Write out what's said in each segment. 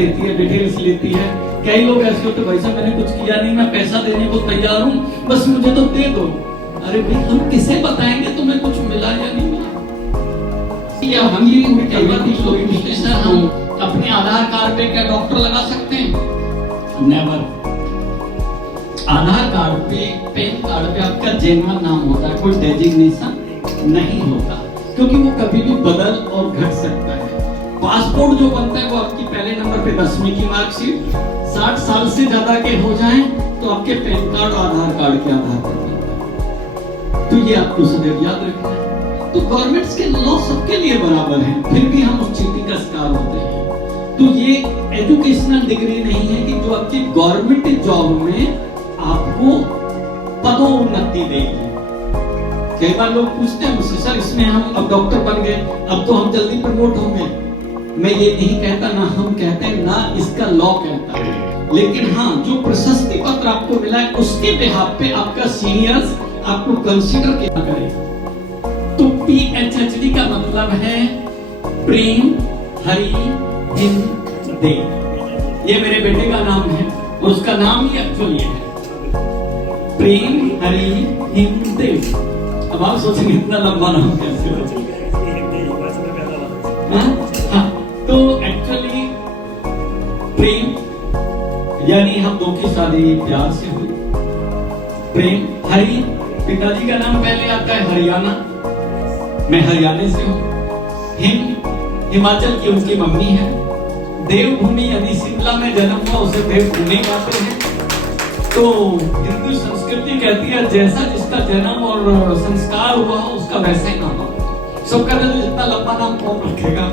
लेती है, डिटेल्स लेती है। कई लोग ऐसे होते, भाई साहब मैंने कुछ किया नहीं, मैं पैसा देने को तैयार हूँ, बस मुझे तो दे दो। अरे भाई हम किसे बताएंगे तुम्हें कुछ मिला या नहीं मिला? या हम ये कई बार कुछ लोग पूछते हैं, सर हम अपने आधार कार्ड पे क्या डॉक्टर लगा सकते हैं? नेवर। आधार कार्ड पे, पैन कार्ड पे आपका जेन्युइन नाम होता है, कोई डेजिग्नेशन नहीं होता, क्योंकि वो कभी भी बदल और घट सकता है। पासपोर्ट जो बनता है वो आपकी पहले नंबर पे 10वीं की मार्कशीट, 60 साल से ज्यादा के हो जाएं तो आपके पैन कार्ड और आधार कार्ड के आधार पर बनता है। तो ये आपको सदैव याद रखना है। तो गवर्नमेंट्स के लॉ सबके लिए बराबर हैं, फिर भी हम उस चीटिंग का शिकार होते हैं। तो ये एजुकेशनल डिग्री नहीं है कि जो आपकी गवर्नमेंट जॉब में आपको पदोन्नति देगी। कई बार लोग पूछते हैं मुझसे, सर इसमें हम अब डॉक्टर बन गए, अब तो हम जल्दी प्रमोट होंगे। मैं ये नहीं कहता, ना हम कहते हैं, ना इसका लॉ कहता है, लेकिन हाँ जो प्रशस्ति पत्र आपको मिला है उसके बिहाफ पे आपका सीनियर्स आपको कंसीडर किया करेगा। तो PHHD का मतलब है प्रेम हरि हिंद देव। ये मेरे बेटे का नाम है और उसका नाम ही एक्चुअली है प्रेम हरि हिंद देव। अब आप सोचेंगे इतना लंबा नाम कैसे हो? तो एक्चुअली प्रेम यानी हम दो की शादी प्यार से हुई। प्रेम हरि, पिताजी का नाम पहले आता है हरियाणा, मैं हरियाणा से हूँ। हिमाचल की उनकी मम्मी है। देवभूमि यानी शिमला में जन्म हुआ, उसे देवभूमि कहते हैं। तो हिंदू संस्कृति कहती है जैसा जिसका जन्म और संस्कार हुआ उसका वैसा ही नाम होगा। सबका जितना लंबा नाम कौन रखेगा?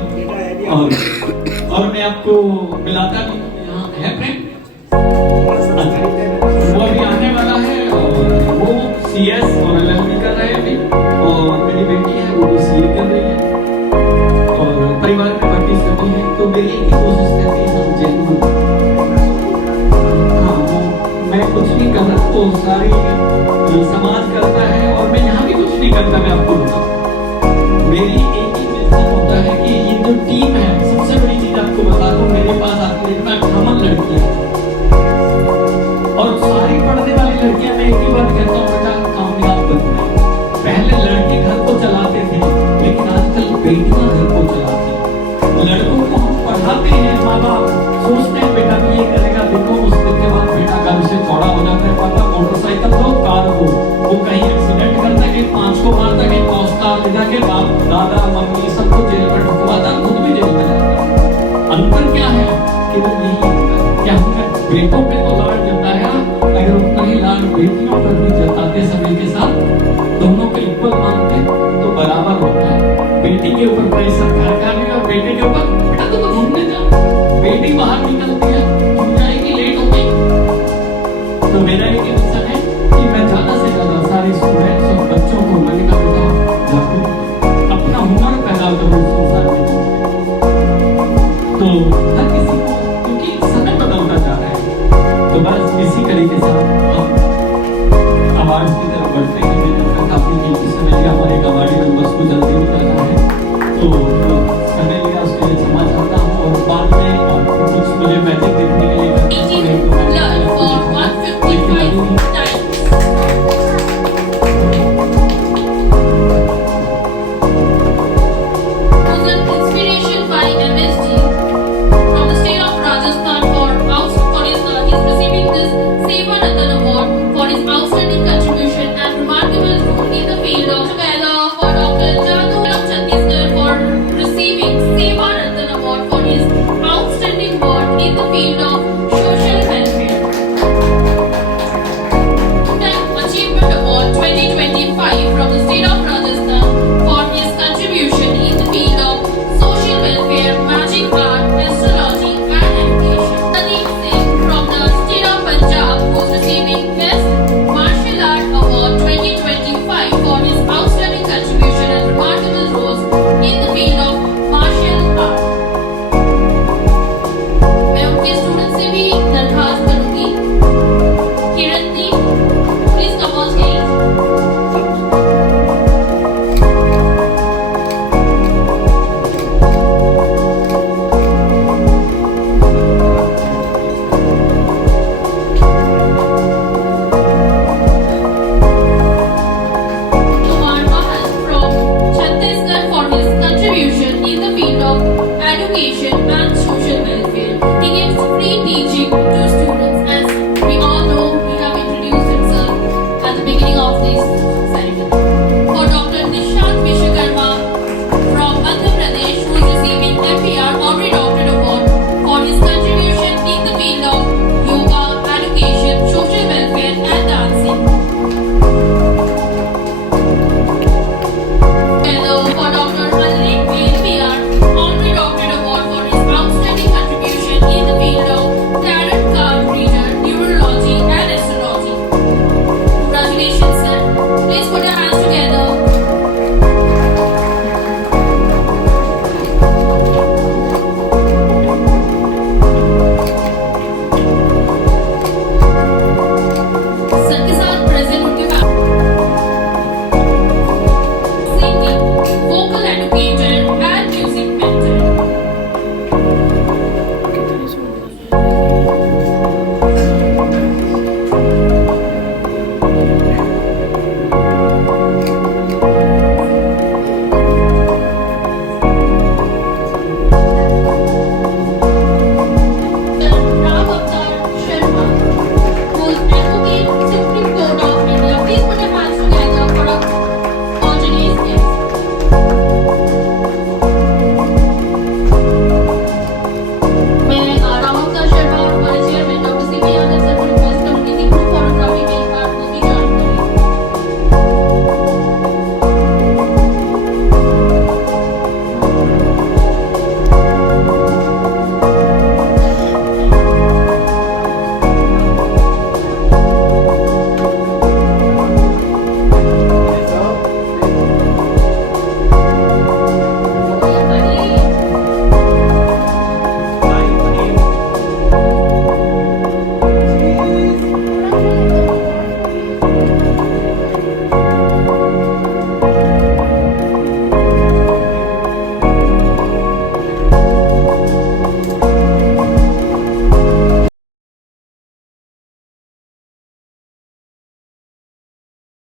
और मैं आपको मिलाता भी हूँ, यहाँ है प्रेम, वो अभी आने वाला है और वो CS और LLB कर रहे हैं अभी, और मेरी बेटी है वो भी CA कर रही है, और परिवार में बाकी सभी हैं। तो मेरी एक ही कोशिश रहती है हम जेन्युइन, हाँ मैं कुछ नहीं कर रहा तो सारी समाज करता है, और मैं यहाँ भी कुछ नहीं करता। मैं आपको बताऊँ मेरी एक ही मिशन होता है कि ये जो टीम है, सबसे बड़ी चीज आपको बता दूं, मेरे पास आती है 58 लड़कियां और सारी पढ़ने वाली लड़कियां। मैं एक ही बात कहता हूँ, बेटा कामयाब बनना है। पहले लड़के घर को चलाते थे, लेकिन आजकल बेटियां घर को चलाती हैं। लड़कों को हम पढ़ाते हैं, माँ बाप सोचते हैं बेटा भी ये करेगा, देखो उसके बाद बेटा घर से चौड़ा हो जाता है, पापा मोटरसाइकिल हो, कार हो, वो कहीं एक्सीडेंट करता है, कहीं 5 को मारता है, कहीं पहुंचता ले जाके बाप दादा मम्मी सबको जेल में ढुकवाता, खुद भी जेल में जाता। अंतर क्या है? केवल यही होता है, क्या हमें बेटों पे तो लाड जताया, अगर उतना ही लाड बेटियों पर भी जताते समय के साथ, दोनों को इक्वल मानते तो बराबर होता है। बेटी के ऊपर प्रेशर घर का भी और बेटे के ऊपर, बेटा तो घूमने जा, बेटी बाहर निकलती है घूम जाएगी, लेट हो गई। तो मेरा एक मिशन है कि मैं ज्यादा से ज्यादा सारे स्टूडेंट्स और बच्चों को मैंने कहा अपना हुनर पैदा करो संसार में। तो हर किसी को, क्योंकि समय बदलता जा रहा है, तो बस इसी तरीके से हम अवार्ड की तरफ बढ़ते हैं। काफी समय लिया हमारे अवार्डी नंबर्स को जल्दी निकालना है, तो